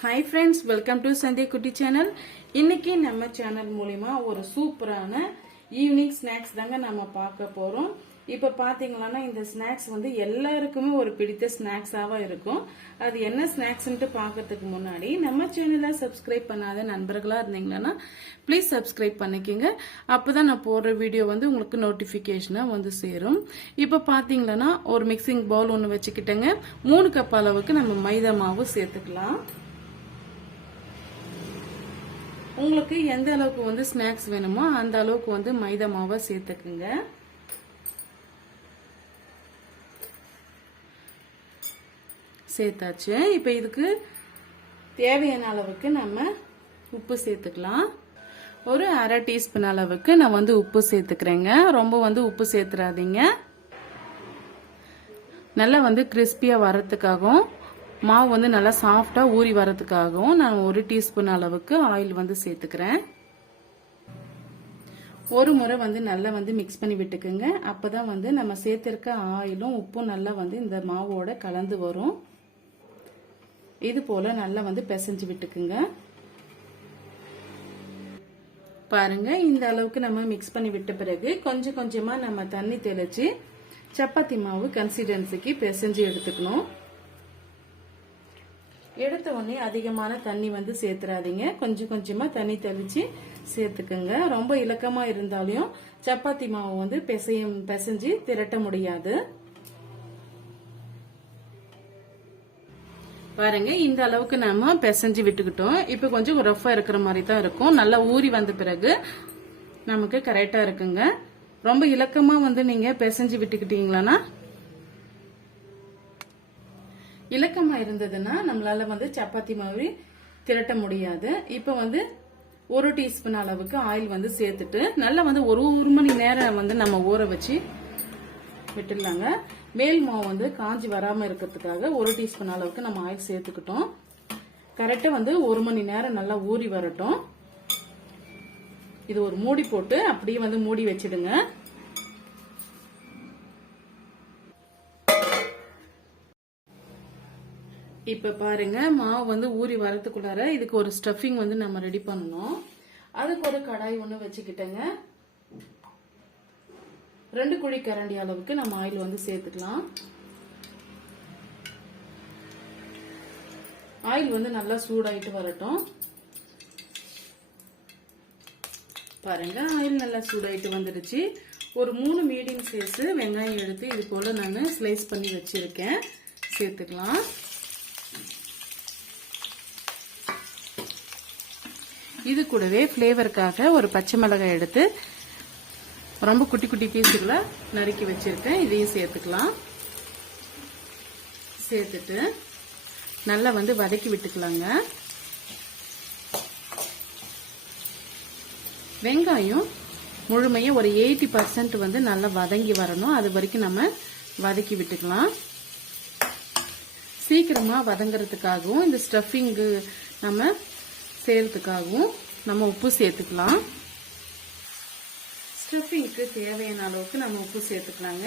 Hi friends welcome to சந்தே குட்டி channel இன்னைக்கு நம்ம சேனல் மூலிமா ஒரு சூப்பரான ஈவினிங் ஸ்நாக்ஸ் தாங்க நம்ம பார்க்க போகிறோம் இப்போ பாத்தீங்கன்னா இந்த ஸ்நாக்ஸ் வந்து எல்லாருக்குமே ஒரு பிடித்த ஸ்நாக்ஸாக இருக்கும். அது என்ன ஸ்நாக்ஸ்ன்ட்டு பார்க்கறதுக்கு முன்னாடி நம்ம சேனலை சப்ஸ்கிரைப் பண்ணாத நண்பர்களாக இருந்தீங்கன்னா ப்ளீஸ் சப்ஸ்கிரைப் பண்ணிக்கோங்க. அப்பதான் நான் போடுற வீடியோ வந்து உங்களுக்கு நோட்டிஃபிகேஷனாக வந்து சேரும். இப்போ பார்த்தீங்களன்னா ஒரு மிக்சிங் பவுல் ஒன்று வச்சுக்கிட்டேங்க. மூணு கப் அளவுக்கு நம்ம மைதா மாவு சேர்த்துக்கலாம். உங்களுக்கு எந்த அளவுக்கு வந்து ஸ்நாக்ஸ் வேணுமோ அந்த அளவுக்கு வந்து மைதா மாவை சேர்த்துக்குங்க. சேர்த்தாச்சு. இப்போ இதுக்கு தேவையான அளவுக்கு நம்ம உப்பு சேர்த்துக்கலாம். ஒரு அரை டீஸ்பூன் அளவுக்கு நான் வந்து உப்பு சேர்த்துக்கிறேங்க. ரொம்ப வந்து உப்பு சேர்த்துறாதீங்க. நல்லா வந்து கிறிஸ்பியாக வரத்துக்காகவும் மாவு வந்து நல்லா சாஃப்டாக ஊறி வரதுக்காகவும் நான் ஒரு டீஸ்பூன் அளவுக்கு ஆயில் வந்து சேர்த்துக்கிறேன். ஒரு முறை வந்து நல்லா வந்து மிக்ஸ் பண்ணி விட்டுக்குங்க. அப்பதான் வந்து நம்ம சேர்த்துருக்க ஆயிலும் உப்பும் நல்லா வந்து இந்த மாவோட கலந்து வரும். இது போல நல்லா வந்து பிசைஞ்சு விட்டுக்குங்க. பாருங்க இந்த அளவுக்கு நம்ம மிக்ஸ் பண்ணி விட்ட பிறகு கொஞ்சம் கொஞ்சமாக நம்ம தண்ணி தெளிச்சு சப்பாத்தி மாவு கன்சிஸ்டன்சிக்கு பிசைஞ்சு எடுத்துக்கணும். எடுத்த உடனே அதிகமான தண்ணி வந்து சேர்த்துறாதீங்க. கொஞ்சம் கொஞ்சமா தண்ணி தெளிச்சு சேர்த்துக்குங்க. ரொம்ப இலக்கமா இருந்தாலும் சப்பாத்தி மாவு வந்து பிசையும் பிசைஞ்சு திரட்ட முடியாது. பாருங்க இந்த அளவுக்கு நம்ம பிசைஞ்சு விட்டுக்கிட்டோம். இப்போ கொஞ்சம் ரஃபா இருக்கிற மாதிரி தான் இருக்கும். நல்லா ஊறி வந்த பிறகு நமக்கு கரெக்டா இருக்குங்க. ரொம்ப இலக்கமா வந்து நீங்க பிசைஞ்சு விட்டுக்கிட்டீங்களான்னா இலக்கமாக இருந்ததுன்னா நம்மளால வந்து சப்பாத்தி மாதிரி திரட்ட முடியாது. இப்போ வந்து ஒரு டீஸ்பூன் அளவுக்கு ஆயில் வந்து சேர்த்துட்டு நல்லா வந்து ஒரு ஒரு மணி நேரம் வந்து நம்ம ஊற வச்சு விட்டுடலாங்க. மேல் மாவு வந்து காஞ்சி வராமல் இருக்கிறதுக்காக ஒரு டீஸ்பூன் அளவுக்கு நம்ம ஆயில் சேர்த்துக்கிட்டோம். கரெக்டாக வந்து ஒரு மணி நேரம் நல்லா ஊறி வரட்டும். இது ஒரு மூடி போட்டு அப்படியே வந்து மூடி வச்சிடுங்க. இப்போ பாருங்க மாவு வந்து ஊறி வரத்துக்குள்ளார இதுக்கு ஒரு ஸ்டஃபிங் வந்து நம்ம ரெடி பண்ணணும். அதுக்கு ஒரு கடாய் ஒன்று வச்சுக்கிட்டேங்க. ரெண்டு குழி கரண்டி அளவுக்கு நம்ம ஆயில் வந்து சேர்த்துக்கலாம். ஆயில் வந்து நல்லா சூடாயிட்டு வரட்டும். பாருங்க ஆயில் நல்லா சூடாயிட்டு வந்துடுச்சு ஒரு மூணு மீடியம் சைஸ் வெங்காயம் எடுத்து இது போல நான் ஸ்லைஸ் பண்ணி வச்சிருக்கேன். சேர்த்துக்கலாம். இது கூடவே ஃப்ளேவருக்காக ஒரு பச்சை மிளகாய் எடுத்து ரொம்ப குட்டி குட்டி பீஸுகளை நறுக்கி வச்சுருக்கேன். இதையும் சேர்த்துக்கலாம். சேர்த்துட்டு நல்லா வந்து வதக்கி விட்டுக்கலாங்க. வெங்காயம் முழுமையாக ஒரு எயிட்டி பர்சன்ட் வந்து நல்லா வதங்கி வரணும். அது வரைக்கும் நம்ம வதக்கி விட்டுக்கலாம். சீக்கிரமாக வதங்குறதுக்காகவும் இந்த ஸ்டஃபிங்கு நம்ம செய்கிறதுக்காகவும் நம்ம உப்பு சேர்த்துக்கலாம். ஸ்டஃபிங்க்கு தேவையான அளவுக்கு நம்ம உப்பு சேர்த்துக்கலாங்க.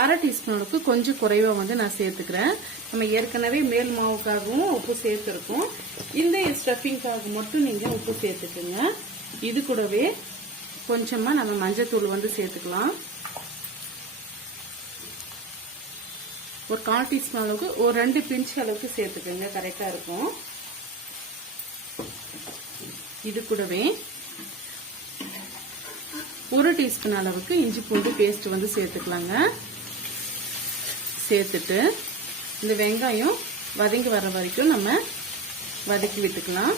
அரை டீஸ்பூன் அளவுக்கு கொஞ்சம் குறைவாக வந்து நான் சேர்த்துக்கிறேன். நம்ம ஏற்கனவே மேல் மாவுக்காகவும் உப்பு சேர்த்துருக்கோம். இந்த ஸ்டஃபிங்காக மட்டும் நீங்கள் உப்பு சேர்த்துக்குங்க. இது கூடவே கொஞ்சமாக நம்ம மஞ்சத்தூள் வந்து சேர்த்துக்கலாம். ஒரு கால் டீஸ்பூன் அளவுக்கு ஒரு ரெண்டு பிஞ்ச் அளவுக்கு சேர்த்துக்கோங்க. கரெக்டாக இருக்கும். இது கூடவே ஒரு டீஸ்பூன் அளவுக்கு இஞ்சி பூண்டு பேஸ்ட் வந்து சேர்த்துக்கலாங்க. சேர்த்துட்டு இந்த வெங்காயம் வதங்கி வர வரைக்கும் நம்ம வதக்கி விட்டுக்கலாம்.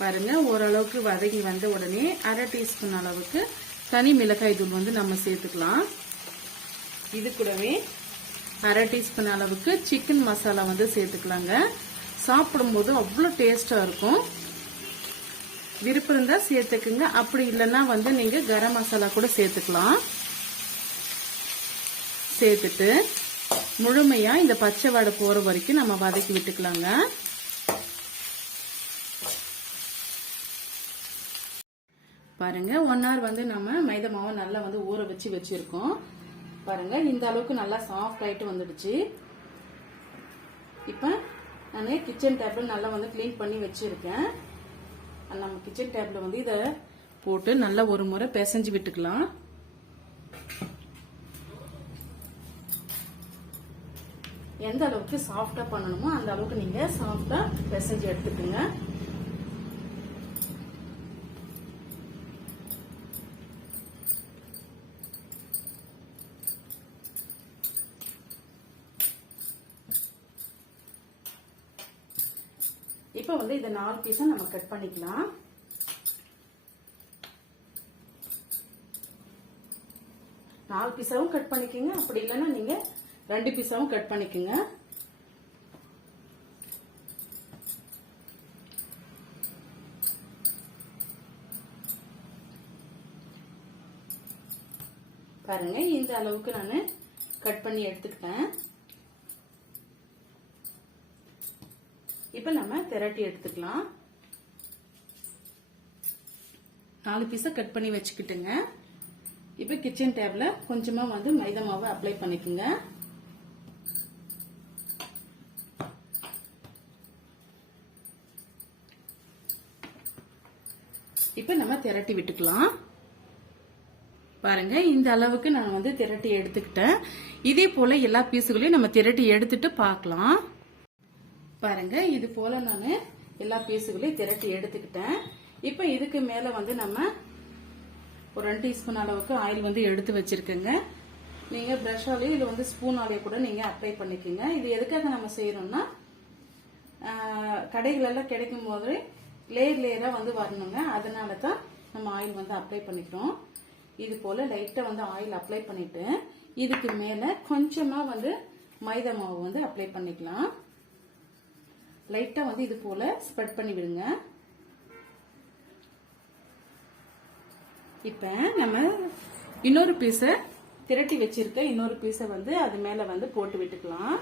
பாருங்க ஓரளவுக்கு வதங்கி வந்த உடனே அரை டீஸ்பூன் அளவுக்கு தனி மிளகாய் தூள் வந்து நம்ம சேர்த்துக்கலாம். இது கூடவே அரை டீஸ்பூன் அளவுக்கு சிக்கன் மசாலா வந்து சேர்த்துக்கலாங்க. சாப்பிடும்போது அவ்வளோ டேஸ்டாக இருக்கும். விருப்பம் இருந்தால் சேர்த்துக்குங்க. அப்படி இல்லைன்னா வந்து நீங்கள் கரம் மசாலா கூட சேர்த்துக்கலாம். சேர்த்துட்டு முழுமையாக இந்த பச்சை வடை போகிற வரைக்கும் நம்ம வதக்கி விட்டுக்கலாங்க. பாருங்க ஒன் ஹவர் வந்து நம்ம மைதா மாவை நல்லா வந்து ஊற வச்சு வச்சிருக்கோம். பாருங்க இந்த அளவுக்கு நல்லா சாஃப்ட் ஆயிட்டு வந்துடுச்சு. இப்போ நான் கிச்சன் டேபிள் நல்லா வந்து க்ளீன் பண்ணி வச்சிருக்கேன். நம்ம கிச்சன் டேபிள் வந்து இதை போட்டு நல்லா ஒரு முறை பிசைஞ்சு விட்டுக்கலாம். எந்த அளவுக்கு சாஃப்டா பண்ணணுமோ அந்த அளவுக்கு நீங்க சாஃப்டா பிசைஞ்சு எடுத்துக்கோங்க. இப்போ வந்து இதை நாலு பீஸா நம்ம கட் பண்ணிக்கலாம். நாலு பீஸாவும் கட் பண்ணிக்கோங்க. அப்படி இல்லைன்னா நீங்க ரெண்டு பீஸாவும் கட் பண்ணிக்கோங்க. பாருங்க இந்த அளவுக்கு நான் கட் பண்ணி எடுத்துக்கிட்டேன். இப்போ நம்ம திரட்டி எடுத்துக்கலாம். நாலு பீஸை கட் பண்ணி வச்சுக்கிட்டுங்க. இப்போ கிச்சன் டேப்ல கொஞ்சமாக வந்து மைதா மாவை அப்ளை பண்ணிக்கோங்க. இப்போ நம்ம திரட்டி விட்டுக்கலாம். பாருங்க இந்த அளவுக்கு நான் வந்து திரட்டி எடுத்துக்கிட்டேன். இதே போல எல்லா பீஸுகளையும் நம்ம திரட்டி எடுத்துட்டு பார்க்கலாம். பாருங்க இது போல நான் எல்லா பீஸுகளையும் திரட்டி எடுத்துக்கிட்டேன். இப்போ இதுக்கு மேல வந்து நம்ம ஒரு ரெண்டு டீஸ்பூன் அளவுக்கு ஆயில் வந்து எடுத்து வச்சிருக்கேங்க. நீங்க பிரஷாலேயோ இல்லை வந்து ஸ்பூனாலேயோ கூட நீங்க அப்ளை பண்ணிக்கோங்க. இது எதுக்காக நம்ம செய்யறோம்னா கடைகள் எல்லாம் கிடைக்கும் போது லேயர் லேயரா வந்து வரணுங்க. அதனால தான் நம்ம ஆயில் வந்து அப்ளை பண்ணிக்கிறோம். இது போல லைட்டா வந்து ஆயில் அப்ளை பண்ணிட்டு இதுக்கு மேல கொஞ்சமா வந்து மைதா மாவு வந்து அப்ளை பண்ணிக்கலாம். லைட்டா வந்து இது போல ஸ்ப்ரெட் பண்ணி விடுங்க. இப்ப நம்ம இன்னொரு பீஸ திரட்டி வச்சிருக்க இன்னொரு பீஸ வந்து அது மேல வந்து போட்டு விட்டுக்கலாம்.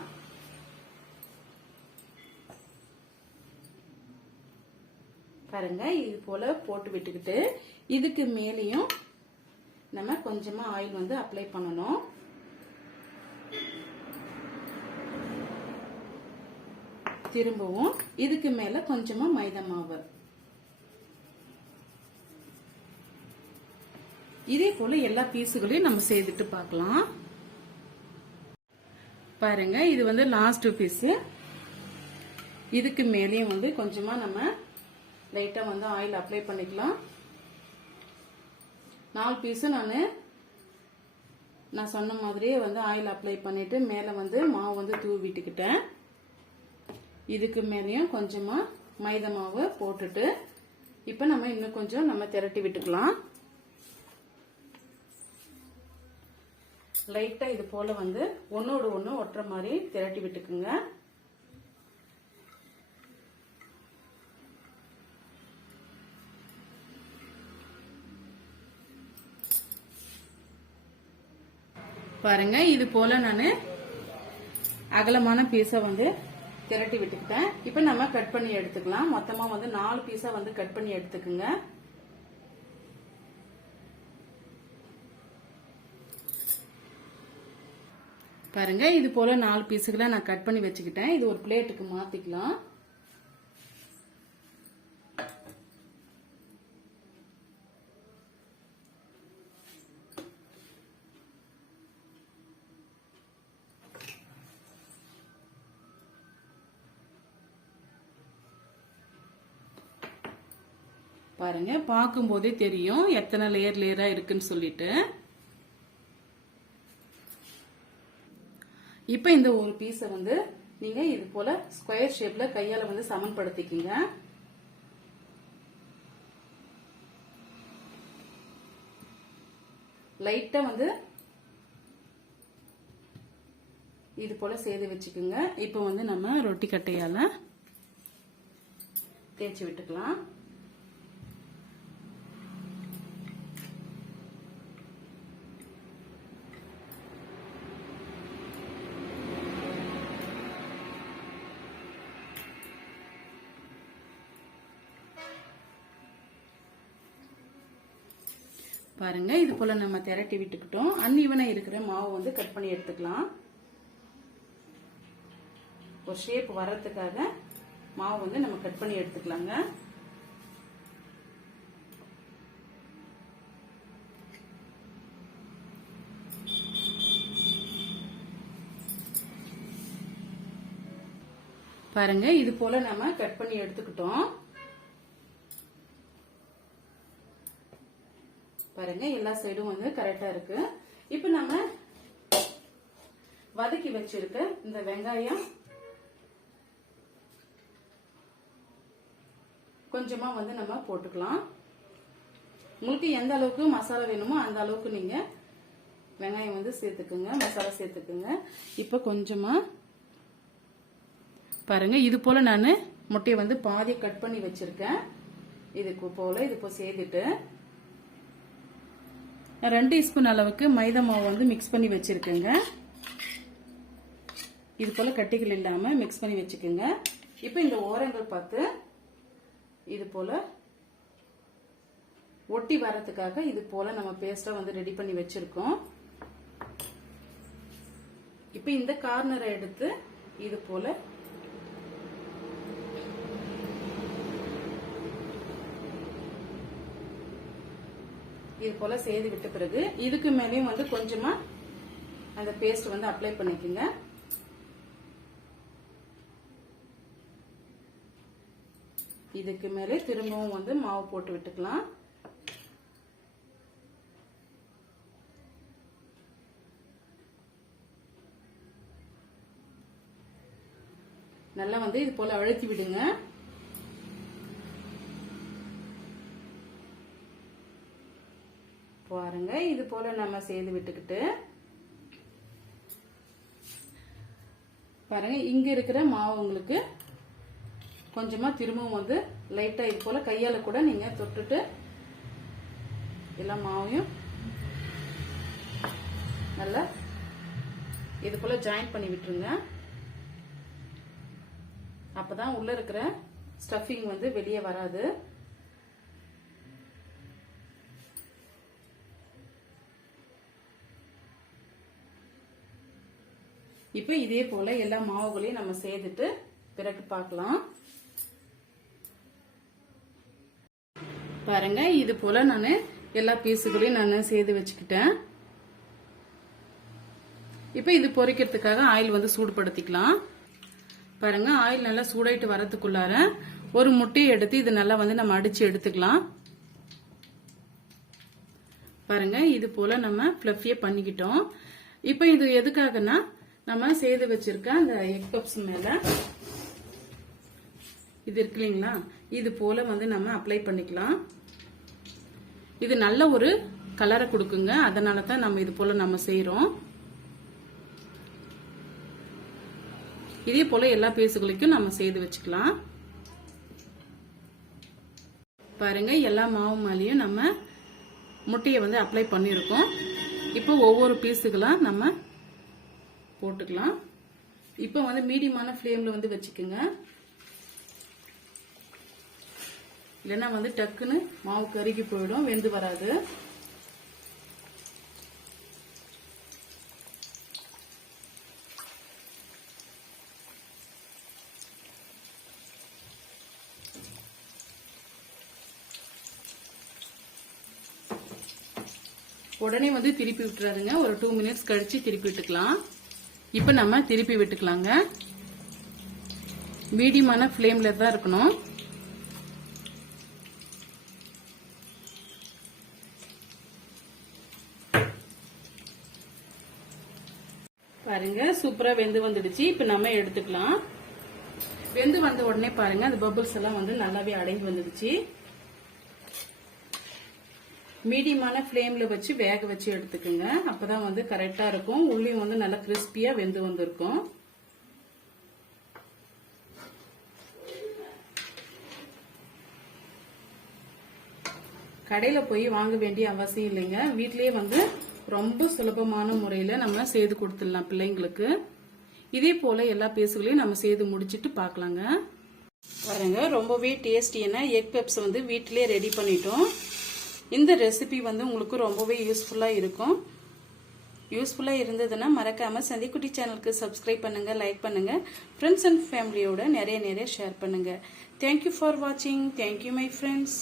பாருங்க இது போல போட்டு விட்டுக்கிட்டு இதுக்கு மேலேயும் நம்ம கொஞ்சமா ஆயில் வந்து அப்ளை பண்ணணும். திரும்பவும் இதுக்கு மேல கொஞ்சமா மைதா மாவு. இதே போல எல்லா பீஸுகளையும் நம்ம செய்துட்டு பார்க்கலாம். பாருங்க இது வந்து லாஸ்ட் பீஸ் இதுக்கு மேலேயும் வந்து கொஞ்சமா நம்ம லைட்டா வந்து ஆயில் அப்ளை பண்ணிக்கலாம். நாலு பீஸு நான் நான் சொன்ன மாதிரியே வந்து ஆயில் அப்ளை பண்ணிட்டு மேலே வந்து மாவு வந்து தூவிட்டுக்கிட்டேன். இதுக்கு மேலேயும் கொஞ்சமாக மைதா மாவு போட்டுட்டு இப்போ நம்ம இன்னும் கொஞ்சம் நம்ம திரட்டி விட்டுக்கலாம். லைட்டாக இது போல் வந்து ஒன்றோடு ஒன்று ஒட்டுற மாதிரி திரட்டி விட்டுக்குங்க. பாருங்க இது போல நான் அகலமான பீஸை வந்து திரட்டி விட்டுக்கிட்டேன். இப்போ நம்ம கட் பண்ணி எடுத்துக்கலாம். மொத்தமா வந்து நாலு பீஸா வந்து கட் பண்ணி எடுத்துக்குங்க. பாருங்க இது போல நாலு பீஸுகளை நான் கட் பண்ணி வச்சுக்கிட்டேன். இது ஒரு பிளேட்டுக்கு மாத்திக்கலாம். பாருங்க பார்க்கும்போதே தெரியும் எத்தனை லேயர் லேயரா இருக்குன்னு சொல்லிட்டு. இப்போ இந்த ஒரு பீஸை வந்து நீங்க இது போல ஸ்கொயர் ஷேப்ல கையால வந்து சமன்படுத்திக்கிங்க. லைட்டா வந்து இது போல செய்து வச்சுக்கோங்க. இப்போ வந்து நம்ம ரொட்டி கட்டையால தேய்ச்சி விட்டுக்கலாம். பாருங்க இது போல நம்ம திரட்டி விட்டுக்கிட்டோம். அன்இவனா இருக்கிற மாவு வந்து கட் பண்ணி எடுத்துக்கலாம். ஒரு ஷேப் வர்றதுக்காக மாவு வந்து நம்ம கட் பண்ணி எடுத்துக்கலாங்க. பாருங்க இது போல நம்ம கட் பண்ணி எடுத்துக்கிட்டோம். பாருங்க எல்லா சைடும் வந்து கரெக்டா இருக்கு. இப்போ நம்ம வதக்கி வச்சிருக்க இந்த வெங்காயம் கொஞ்சமா வந்து நம்ம போட்டுக்கலாம். உங்களுக்கு எந்த அளவுக்கு மசாலா வேணுமோ அந்த அளவுக்கு நீங்க வெங்காயம் வந்து சேர்த்துக்குங்க மசாலா சேர்த்துக்குங்க. இப்போ கொஞ்சமா பாருங்க இது போல நான் முட்டையை வந்து பாதி கட் பண்ணி வச்சிருக்கேன். இதுக்கு போல இது இப்போ சேர்த்துட்டு ரெண்டு டீஸ்பூன் அளவுக்கு மைதா மாவு வந்து மிக்ஸ் பண்ணி வச்சுருக்கேங்க. இது போல் கட்டிகள் இல்லாமல் மிக்ஸ் பண்ணி வச்சுக்கோங்க. இப்போ இந்த ஓரங்கள் பார்த்து இது போல் ஒட்டி வரத்துக்காக இது போல் நம்ம பேஸ்ட்டாக வந்து ரெடி பண்ணி வச்சுருக்கோம். இப்போ இந்த கார்னரை எடுத்து இது போல் இது போல செய்து விட்ட பிறகு இதுக்கு மேலேயும் வந்து கொஞ்சமா அந்த பேஸ்ட் வந்து அப்ளை பண்ணிக்கோங்க. இதுக்கு மேலே திரும்பவும் வந்து மாவு போட்டு விட்டுக்கலாம். நல்லா வந்து இது போல அழுத்தி விடுங்க. பாருங்க. இது போல நம்ம சேர்ந்து விட்டுக்கிட்டு பாருங்க இங்க இருக்கிற மாவு உங்களுக்கு கொஞ்சமா திரும்பவும் வந்து லைட்டா இது போல கையால கூட நீங்க தொட்டுட்டு எல்லா மாவையும் நல்லா இது போல ஜாயின் பண்ணி விட்டுருங்க. அப்பதான் உள்ள இருக்கிற ஸ்டஃபிங் வந்து வெளியே வராது. இப்போ இதே போல எல்லா மாவுகளையும் நம்ம சேர்த்துட்டு பிறகு பார்க்கலாம். பாருங்க இது போல நான் எல்லா பீஸுகளையும் நான் சேர்த்து வச்சுக்கிட்டேன். இப்போ இது பொரிக்கிறதுக்காக ஆயில் வந்து சூடுபடுத்திக்கலாம். பாருங்க ஆயில் நல்லா சூடாயிட்டு வரதுக்குள்ளார ஒரு முட்டையை எடுத்து இது நல்லா வந்து நம்ம அடிச்சு எடுத்துக்கலாம். பாருங்க இது போல நம்ம ஃபிளஃபியே பண்ணிக்கிட்டோம். இப்போ இது எதுக்காகனா நம்ம செய்து வச்சிருக்க அந்த எக் கப்ஸ் மேல. இது இருக்கு இல்லைங்களா? இது போல வந்து நம்ம அப்ளை பண்ணிக்கலாம். இது நல்ல ஒரு கலரை கொடுக்குங்க. அதனால தான் நம்ம இது போல நம்ம செய்யறோம் இதே போல எல்லா பேசுகளுக்கும் நம்ம செய்து வச்சுக்கலாம். பாருங்க எல்லா மாவு மேலேயும் நம்ம முட்டையை வந்து அப்ளை பண்ணியிருக்கோம். இப்போ ஒவ்வொரு பீஸுக்கெல்லாம் நம்ம போட்டுக்கலாம். இப்போ வந்து மீடியமான ஃப்ளேமில் வந்து வச்சுக்கோங்க. இல்லைன்னா வந்து டக்குன்னு மாவு கருகி போயிடும் வெந்து வராது. உடனே வந்து திருப்பி விட்டுறாருங்க ஒரு டூ மினிட்ஸ் கழிச்சு திருப்பி விட்டுக்கலாம். இப்போ நம்ம திருப்பி விட்டுக்கலாங்க. மீடியமான ஃப்ளேமில் தான் இருக்கணும். பாருங்க சூப்பரா வெந்து வந்துடுச்சு. இப்போ நம்ம எடுத்துக்கலாம். வெந்து வந்த உடனே பாருங்க அந்த பபுள்ஸ் எல்லாம் வந்து நல்லாவே அடங்கி வந்துடுச்சு. மீடியமான ஃப்ளேம்ல வச்சு வேக வச்சு எடுத்துக்கோங்க. அப்பதான் வந்து கரெக்டா இருக்கும். உள்ளியும் வந்து நல்லா கிறிஸ்பியா வெந்து வந்திருக்கும். கடையில போய் வாங்க வேண்டிய அவசியம் இல்லைங்க. வீட்லயே வந்து ரொம்ப சுலபமான முறையில நம்ம செய்து கொடுத்துடலாம் பிள்ளைங்களுக்கு. இதே போல எல்லா பேசுகளையும் நம்ம செய்து முடிச்சுட்டு பார்க்கலாங்க. பாருங்க ரொம்பவே டேஸ்டியான எக் பெப்ஸ் வந்து வீட்டிலே ரெடி பண்ணிட்டோம். இந்த ரெசிபி வந்து உங்களுக்கு ரொம்பவே யூஸ்ஃபுல்லாக இருக்கும். யூஸ்ஃபுல்லாக இருந்ததுன்னா மறக்காமல் சந்திக்குட்டி சேனலுக்கு சப்ஸ்கிரைப் பண்ணுங்கள் லைக் பண்ணுங்கள் ஃப்ரெண்ட்ஸ் அண்ட் ஃபேமிலியோட நிறைய நிறைய ஷேர் பண்ணுங்கள் தேங்க்யூ ஃபார் வாட்சிங் தேங்க்யூ மை ஃப்ரெண்ட்ஸ்